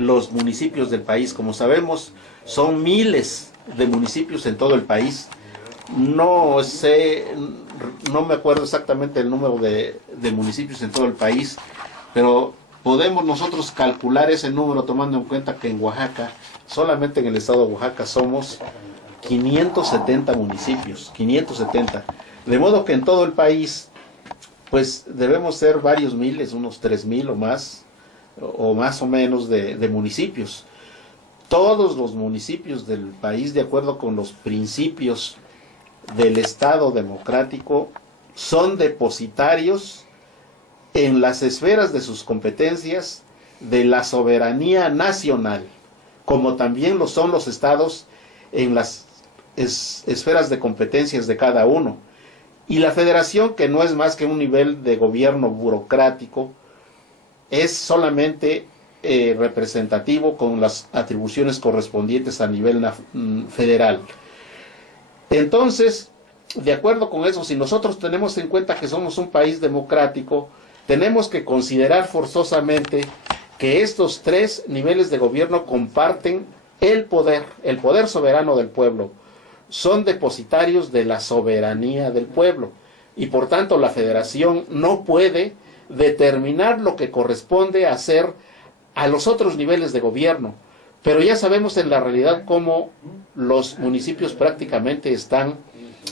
los municipios del país. Como sabemos, son miles de municipios en todo el país. No sé, no me acuerdo exactamente el número de municipios en todo el país, pero podemos nosotros calcular ese número tomando en cuenta que en Oaxaca, solamente en el estado de Oaxaca, somos 570 municipios, 570. De modo que en todo el país, pues debemos ser varios miles, unos 3,000 o más o menos de municipios. Todos los municipios del país, de acuerdo con los principios del Estado democrático, son depositarios en las esferas de sus competencias de la soberanía nacional, como también lo son los estados en las esferas de competencias de cada uno. Y la federación, que no es más que un nivel de gobierno burocrático, es solamente representativo con las atribuciones correspondientes a nivel federal. Entonces, de acuerdo con eso, si nosotros tenemos en cuenta que somos un país democrático, tenemos que considerar forzosamente que estos tres niveles de gobierno comparten el poder soberano del pueblo. Son depositarios de la soberanía del pueblo y por tanto la federación no puede determinar lo que corresponde hacer a los otros niveles de gobierno. Pero ya sabemos en la realidad cómo los municipios prácticamente están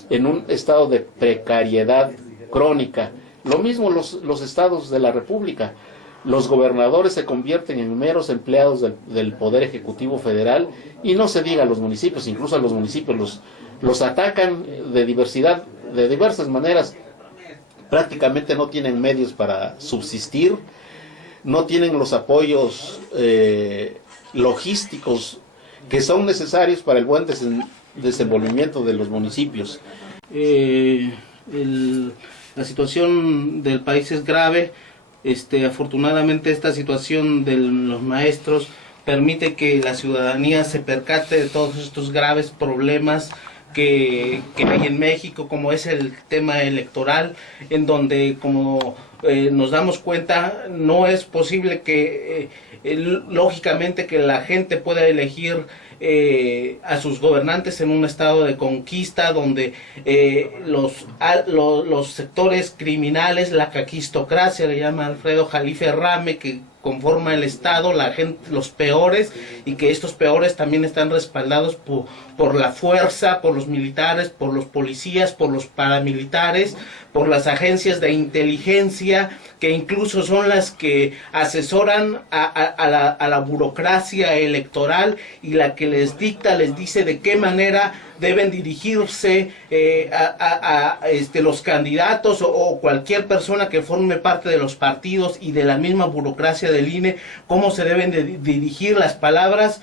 en un estado de precariedad crónica. Lo mismo los estados de la República. Los gobernadores se convierten en meros empleados del Poder Ejecutivo Federal y no se diga a los municipios, incluso a los municipios los atacan de diversas maneras. Prácticamente no tienen medios para subsistir, no tienen los apoyos logísticos que son necesarios para el buen desenvolvimiento de los municipios. La situación del país es grave. Afortunadamente esta situación de los maestros permite que la ciudadanía se percate de todos estos graves problemas que hay en México, como es el tema electoral, en donde, como nos damos cuenta, no es posible que lógicamente que la gente pueda elegir a sus gobernantes en un estado de conquista donde los sectores criminales, la caquistocracia, le llama Alfredo Jalife Rame, que conforma el Estado, la gente, los peores, y que estos peores también están respaldados por la fuerza, por los militares, por los policías, por los paramilitares, por las agencias de inteligencia, que incluso son las que asesoran a la burocracia electoral y la que les dicta, les dice de qué manera deben dirigirse los candidatos o cualquier persona que forme parte de los partidos y de la misma burocracia del INE, cómo se deben de dirigir las palabras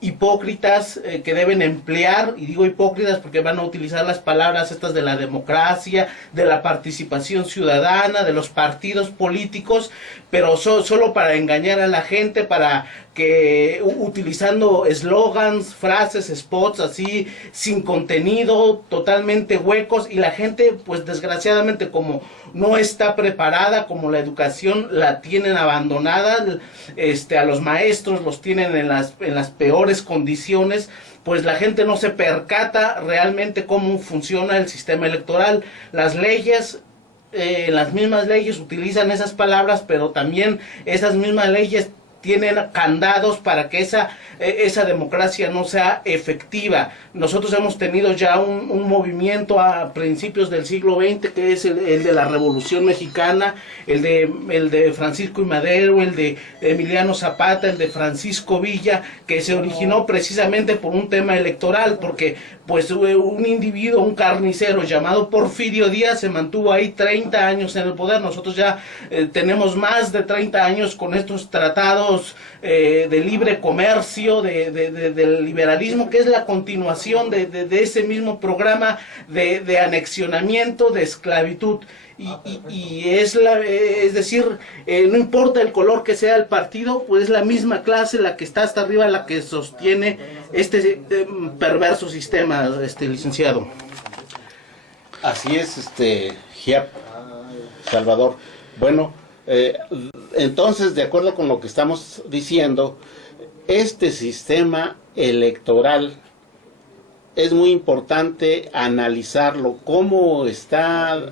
hipócritas que deben emplear, y digo hipócritas porque van a utilizar las palabras estas de la democracia, de la participación ciudadana, de los partidos políticos, pero solo para engañar a la gente, para que utilizando eslogans, frases, spots así sin contenido, totalmente huecos, y la gente pues desgraciadamente como no está preparada, como la educación la tienen abandonada, a los maestros los tienen en las peores condiciones, pues la gente no se percata realmente cómo funciona el sistema electoral. Las leyes, las mismas leyes utilizan esas palabras, pero también esas mismas leyes tienen candados para que esa democracia no sea efectiva. Nosotros hemos tenido ya un movimiento a principios del siglo XX, que es el de la Revolución Mexicana, el de Francisco I. Madero, el de Emiliano Zapata, el de Francisco Villa, que se originó precisamente por un tema electoral, porque pues un individuo, un carnicero llamado Porfirio Díaz se mantuvo ahí 30 años en el poder. Nosotros ya tenemos más de 30 años con estos tratados de libre comercio, del liberalismo, que es la continuación de ese mismo programa de anexionamiento, de esclavitud. Y es decir, no importa el color que sea el partido, pues es la misma clase la que está hasta arriba, la que sostiene este perverso sistema, licenciado. Así es, Giap, Salvador. Bueno, entonces, de acuerdo con lo que estamos diciendo, este sistema electoral es muy importante analizarlo, cómo está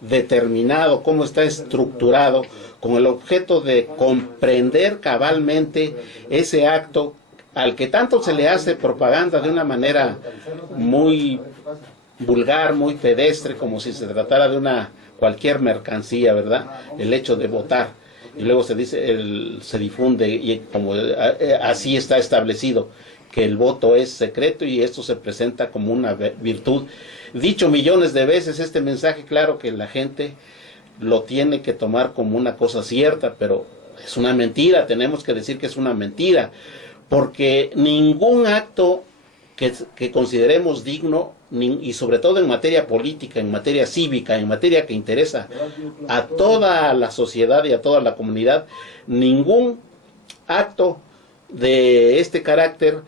determinado, cómo está estructurado, con el objeto de comprender cabalmente ese acto al que tanto se le hace propaganda de una manera muy vulgar, muy pedestre, como si se tratara de una cualquier mercancía, ¿verdad? El hecho de votar. Y luego se dice, se difunde, y como así está establecido, que el voto es secreto y esto se presenta como una virtud. Dicho millones de veces este mensaje, claro que la gente lo tiene que tomar como una cosa cierta, pero es una mentira, tenemos que decir que es una mentira, porque ningún acto que consideremos digno, y sobre todo en materia política, en materia cívica, en materia que interesa a toda la sociedad y a toda la comunidad, ningún acto de este carácter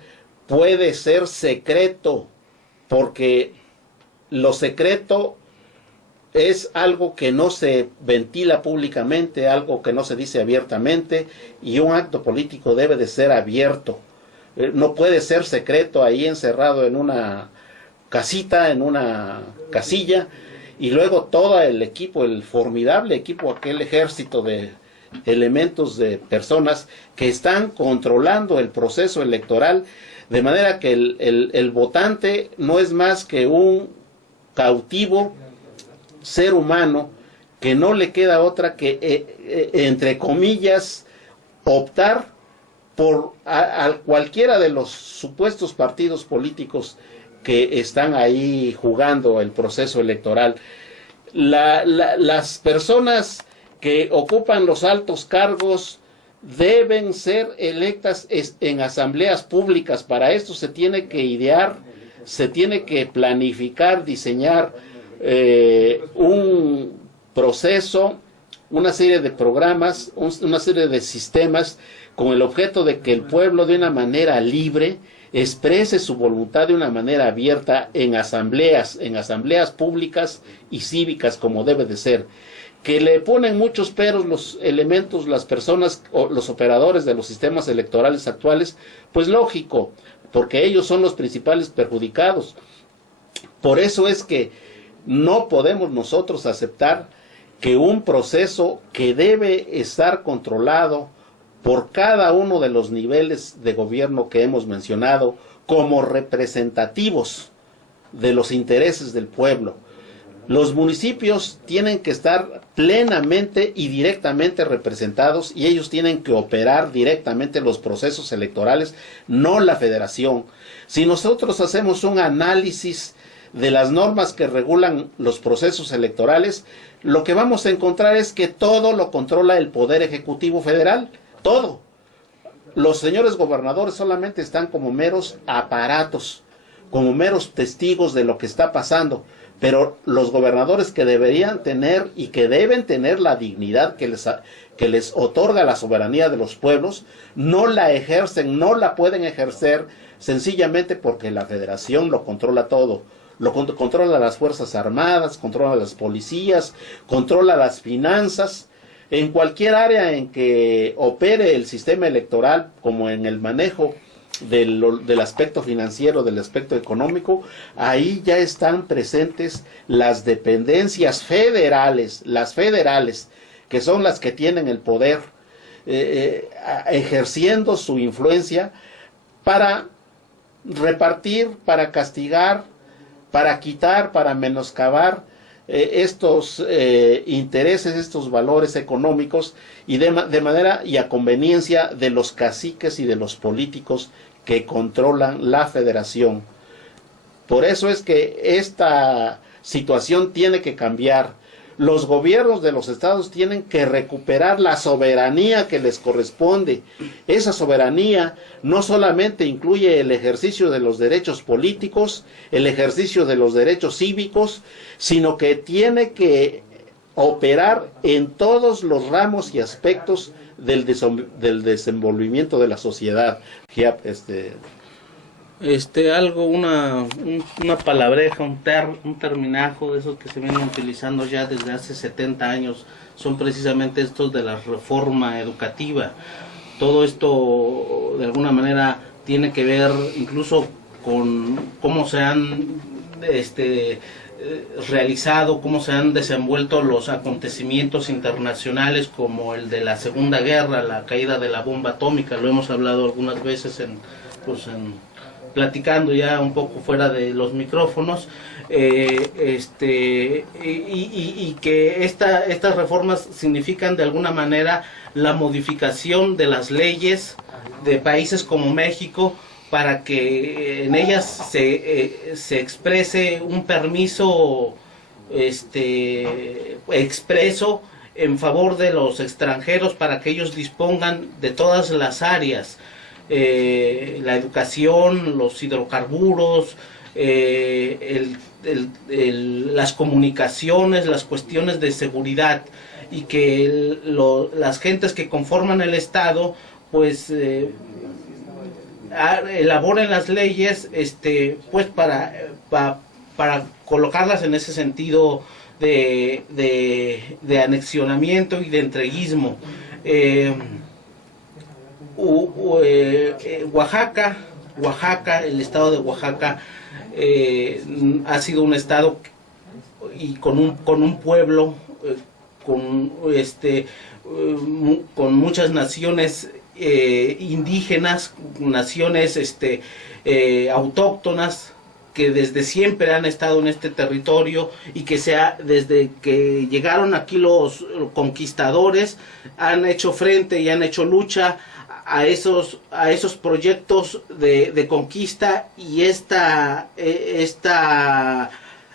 puede ser secreto, porque lo secreto es algo que no se ventila públicamente, algo que no se dice abiertamente, y un acto político debe de ser abierto. No puede ser secreto ahí encerrado en una casita, en una casilla, y luego todo el equipo, el formidable equipo, aquel ejército de elementos, de personas que están controlando el proceso electoral, de manera que el votante no es más que un cautivo ser humano que no le queda otra que, entre comillas, optar por a cualquiera de los supuestos partidos políticos que están ahí jugando el proceso electoral. Las personas que ocupan los altos cargos deben ser electas en asambleas públicas. Para esto se tiene que idear, se tiene que planificar, diseñar un proceso, una serie de programas, una serie de sistemas con el objeto de que el pueblo de una manera libre exprese su voluntad de una manera abierta en asambleas públicas y cívicas, como debe de ser. Que le ponen muchos peros los elementos, las personas, o los operadores de los sistemas electorales actuales, pues lógico, porque ellos son los principales perjudicados. Por eso es que no podemos nosotros aceptar que un proceso que debe estar controlado por cada uno de los niveles de gobierno que hemos mencionado como representativos de los intereses del pueblo. Los municipios tienen que estar plenamente y directamente representados, y ellos tienen que operar directamente los procesos electorales, no la federación. Si nosotros hacemos un análisis de las normas que regulan los procesos electorales, lo que vamos a encontrar es que todo lo controla el Poder Ejecutivo Federal. Todo. Los señores gobernadores solamente están como meros aparatos, como meros testigos de lo que está pasando, pero los gobernadores que deberían tener y que deben tener la dignidad que les otorga la soberanía de los pueblos, no la ejercen, no la pueden ejercer, sencillamente porque la federación lo controla todo. Controla las Fuerzas Armadas, controla las policías, controla las finanzas. En cualquier área en que opere el sistema electoral, como en el manejo del aspecto financiero, del aspecto económico, ahí ya están presentes las dependencias federales, las federales, que son las que tienen el poder, ejerciendo su influencia para repartir, para castigar, para quitar, para menoscabar estos intereses, estos valores económicos, y de manera y a conveniencia de los caciques y de los políticos que controlan la federación. Por eso es que esta situación tiene que cambiar. Los gobiernos de los estados tienen que recuperar la soberanía que les corresponde. Esa soberanía no solamente incluye el ejercicio de los derechos políticos, el ejercicio de los derechos cívicos, sino que tiene que operar en todos los ramos y aspectos del desenvolvimiento de la sociedad. Una palabreja, un terminajo de esos que se vienen utilizando ya desde hace 70 años, son precisamente estos de la reforma educativa. Todo esto de alguna manera tiene que ver incluso con cómo se han realizado, cómo se han desenvuelto los acontecimientos internacionales como el de la Segunda Guerra, la caída de la bomba atómica. Lo hemos hablado algunas veces platicando ya un poco fuera de los micrófonos, y que estas reformas significan de alguna manera la modificación de las leyes de países como México para que en ellas se exprese un permiso expreso en favor de los extranjeros para que ellos dispongan de todas las áreas, la educación, los hidrocarburos, las comunicaciones, las cuestiones de seguridad, y que las gentes que conforman el Estado pues elaboren las leyes pues para colocarlas en ese sentido de anexionamiento y de entreguismo. Oaxaca, el estado de Oaxaca ha sido un estado y con un pueblo con muchas naciones indígenas, naciones autóctonas que desde siempre han estado en este territorio, y que desde que llegaron aquí los conquistadores han hecho frente y han hecho lucha a esos proyectos de conquista, y esta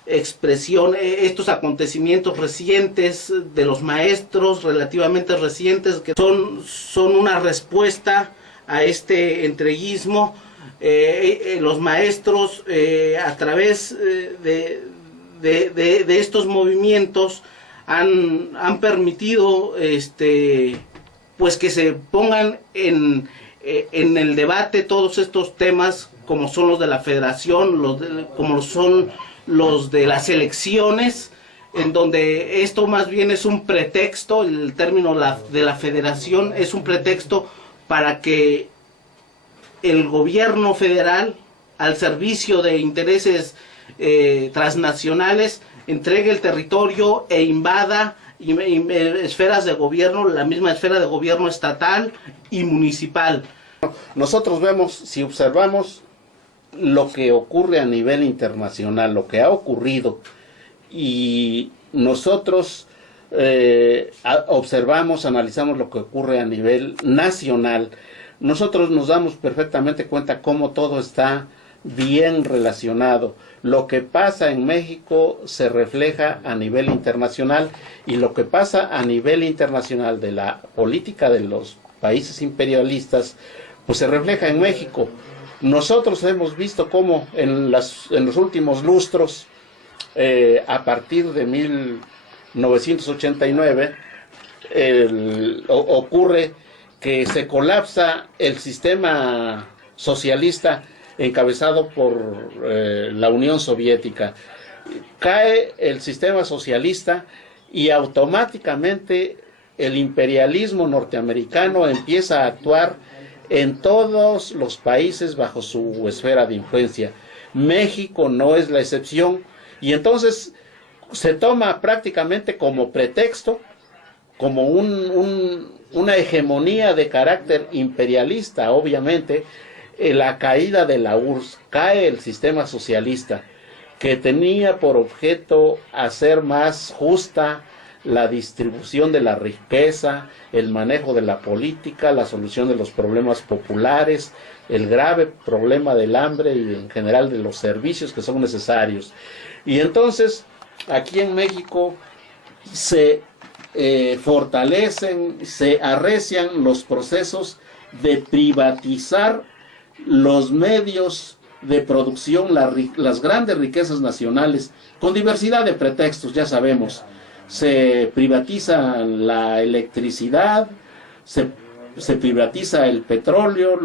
expresión, estos acontecimientos recientes de los maestros, relativamente recientes, que son una respuesta a este entreguismo. Los maestros a través de estos movimientos han permitido pues que se pongan en el debate todos estos temas, como son los de la federación, como son los de las elecciones, en donde esto más bien es un pretexto. El término de la federación es un pretexto para que el gobierno federal, al servicio de intereses transnacionales, entregue el territorio e invada esferas de gobierno, la misma esfera de gobierno estatal y municipal. Nosotros vemos, si observamos lo que ocurre a nivel internacional, lo que ha ocurrido, y nosotros observamos, analizamos lo que ocurre a nivel nacional, nosotros nos damos perfectamente cuenta cómo todo está bien relacionado. Lo que pasa en México se refleja a nivel internacional, y lo que pasa a nivel internacional de la política de los países imperialistas pues se refleja en México. Nosotros hemos visto cómo en los últimos lustros, a partir de 1989, ocurre que se colapsa el sistema socialista encabezado por la Unión Soviética. Cae el sistema socialista y automáticamente el imperialismo norteamericano empieza a actuar en todos los países bajo su esfera de influencia. México no es la excepción, y entonces se toma prácticamente como pretexto, como una hegemonía de carácter imperialista, obviamente, la caída de la URSS. Cae el sistema socialista, que tenía por objeto hacer más justa la distribución de la riqueza, el manejo de la política, la solución de los problemas populares, el grave problema del hambre y en general de los servicios que son necesarios. Y entonces aquí en México se fortalecen, se arrecian los procesos de privatizar los medios de producción, las grandes riquezas nacionales, con diversidad de pretextos, ya sabemos. Se privatiza la electricidad, se privatiza el petróleo,